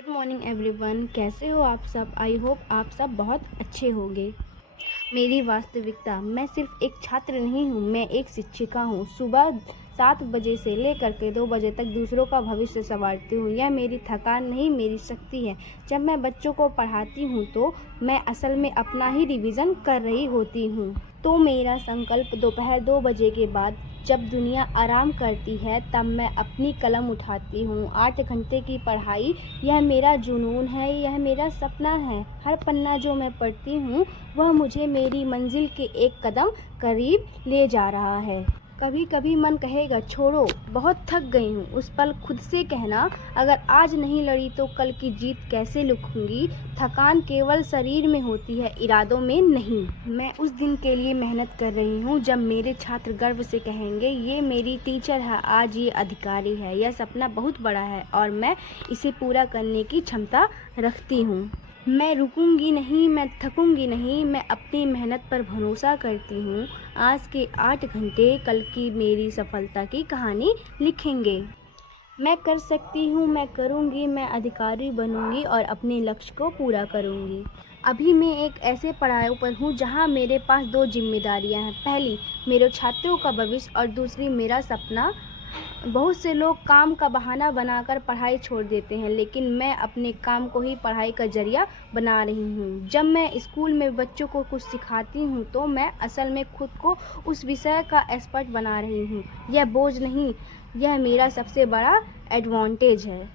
Good morning everyone, कैसे हो आप सब। आई होप आप सब बहुत अच्छे होंगे। मेरी वास्तविकता, मैं सिर्फ एक छात्र नहीं हूँ, मैं एक शिक्षिका हूँ। सुबह 7 बजे से लेकर के 2 बजे तक दूसरों का भविष्य संवारती हूँ। यह मेरी थकान नहीं, मेरी शक्ति है। जब मैं बच्चों को पढ़ाती हूँ तो मैं असल में अपना ही रिवीजन कर रही होती हूँ। तो मेरा संकल्प दोपहर 2 बजे के बाद, जब दुनिया आराम करती है, तब मैं अपनी कलम उठाती हूँ। 8 घंटे की पढ़ाई, यह मेरा जुनून है, यह मेरा सपना है। हर पन्ना जो मैं पढ़ती हूँ वह मुझे मेरी मंजिल के एक कदम करीब ले जा रहा है। कभी कभी मन कहेगा छोड़ो, बहुत थक गई हूँ। उस पल खुद से कहना, अगर आज नहीं लड़ी तो कल की जीत कैसे लिखूंगी। थकान केवल शरीर में होती है, इरादों में नहीं। मैं उस दिन के लिए मेहनत कर रही हूँ जब मेरे छात्र गर्व से कहेंगे, ये मेरी टीचर है, आज ये अधिकारी है। यह सपना बहुत बड़ा है और मैं इसे पूरा करने की क्षमता रखती हूँ। मैं रुकूंगी नहीं, मैं थकूंगी नहीं, मैं अपनी मेहनत पर भरोसा करती हूँ। आज के 8 घंटे कल की मेरी सफलता की कहानी लिखेंगे। मैं कर सकती हूँ, मैं करूँगी, मैं अधिकारी बनूँगी और अपने लक्ष्य को पूरा करूँगी। अभी मैं एक ऐसे पड़ाव पर हूँ जहाँ मेरे पास 2 जिम्मेदारियाँ हैं। पहली, मेरे छात्रों का भविष्य और दूसरी, मेरा सपना। बहुत से लोग काम का बहाना बनाकर पढ़ाई छोड़ देते हैं, लेकिन मैं अपने काम को ही पढ़ाई का जरिया बना रही हूँ। जब मैं स्कूल में बच्चों को कुछ सिखाती हूँ तो मैं असल में खुद को उस विषय का एक्सपर्ट बना रही हूँ। यह बोझ नहीं, यह मेरा सबसे बड़ा एडवांटेज है।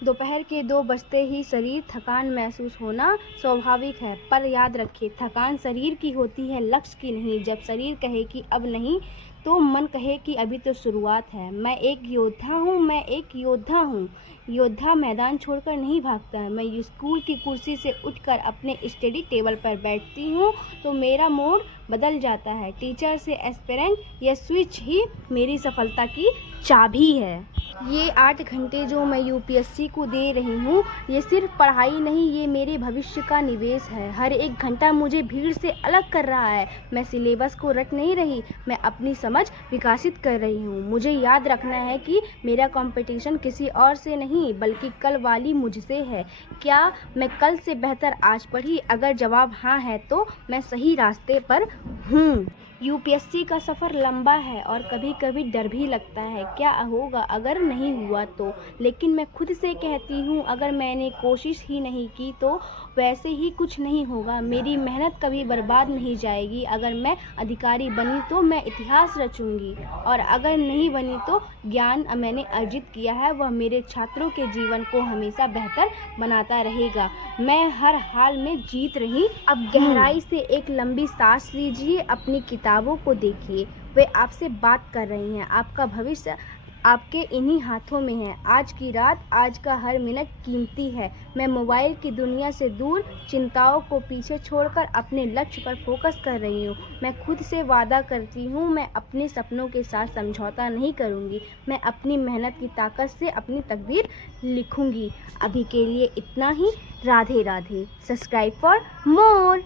दोपहर के 2 बजते ही शरीर थकान महसूस होना स्वाभाविक है, पर याद रखिए, थकान शरीर की होती है, लक्ष्य की नहीं। जब शरीर कहे कि अब नहीं, तो मन कहे कि अभी तो शुरुआत है। मैं एक योद्धा हूँ, मैं एक योद्धा हूँ। योद्धा मैदान छोड़कर नहीं भागता है। मैं स्कूल की कुर्सी से उठकर अपने स्टडी टेबल पर बैठती हूँ तो मेरा मूड बदल जाता है। टीचर से एस्पिरेंट, यह स्विच ही मेरी सफलता की चाबी है। ये 8 घंटे जो मैं यूपीएससी को दे रही हूँ, ये सिर्फ पढ़ाई नहीं, ये मेरे भविष्य का निवेश है। हर एक घंटा मुझे भीड़ से अलग कर रहा है। मैं सिलेबस को रट नहीं रही, मैं अपनी समझ विकसित कर रही हूँ। मुझे याद रखना है कि मेरा कंपटीशन किसी और से नहीं, बल्कि कल वाली मुझसे है। क्या मैं कल से बेहतर आज पढ़ी? अगर जवाब हाँ है तो मैं सही रास्ते पर हूँ। यूपीएससी का सफ़र लंबा है और कभी कभी डर भी लगता है, क्या होगा अगर नहीं हुआ तो। लेकिन मैं खुद से कहती हूँ, अगर मैंने कोशिश ही नहीं की तो वैसे ही कुछ नहीं होगा। मेरी मेहनत कभी बर्बाद नहीं जाएगी। अगर मैं अधिकारी बनी तो मैं इतिहास रचूंगी, और अगर नहीं बनी तो ज्ञान मैंने अर्जित किया है वह मेरे छात्रों के जीवन को हमेशा बेहतर बनाता रहेगा। मैं हर हाल में जीत रही। अब गहराई से एक लंबी सांस लीजिए, अपनी किताबों को देखिए, वे आपसे बात कर रही हैं। आपका भविष्य आपके इन्हीं हाथों में है। आज की रात, आज का हर मिनट कीमती है। मैं मोबाइल की दुनिया से दूर, चिंताओं को पीछे छोड़कर अपने लक्ष्य पर फोकस कर रही हूँ। मैं खुद से वादा करती हूँ, मैं अपने सपनों के साथ समझौता नहीं करूँगी। मैं अपनी मेहनत की ताकत से अपनी तकदीर लिखूँगी। अभी के लिए इतना ही। Radhe Radhe. Subscribe for more.